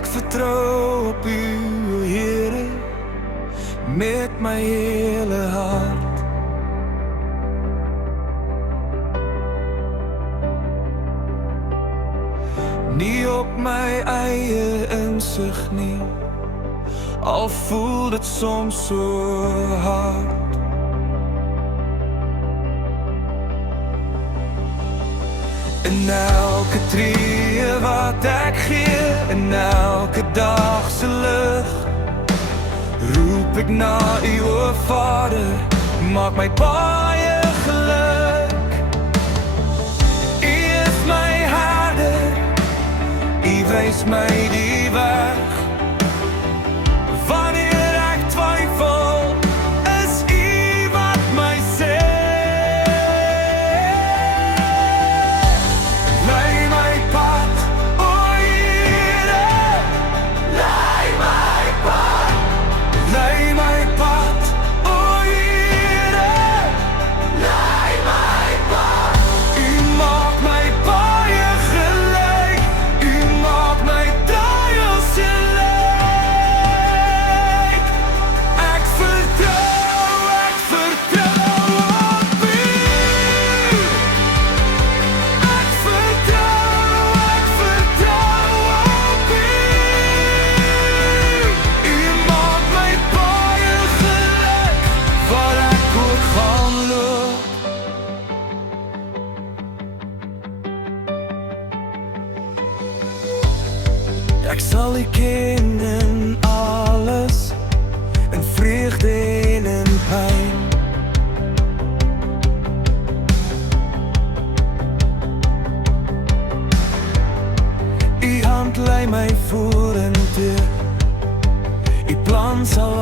Ek vertrou op U, Here, met my hele hart. Nie op my eie insig nie, al voel dit soms so hard. In elke tree wat ek gee, in elke dag se lig, roep ek na U, o Vader, maak my baie geluk. U is my herder, U wys my die weg. Wanneer ek twyfel, is U wat my sê. Lei my pad, o Here, lei my pad. Lei my pad, o Here, lei my pad. U maak my baie gelyk, U maak my duiwels se lyk. Ek vertrou op U. Ek vertrou op U. U maak my baie gelyk, waar ek ook gaan loop. Ek sal U ken in alles, in vreugde en in pyn. U hand lei my vorentoe, U plan sal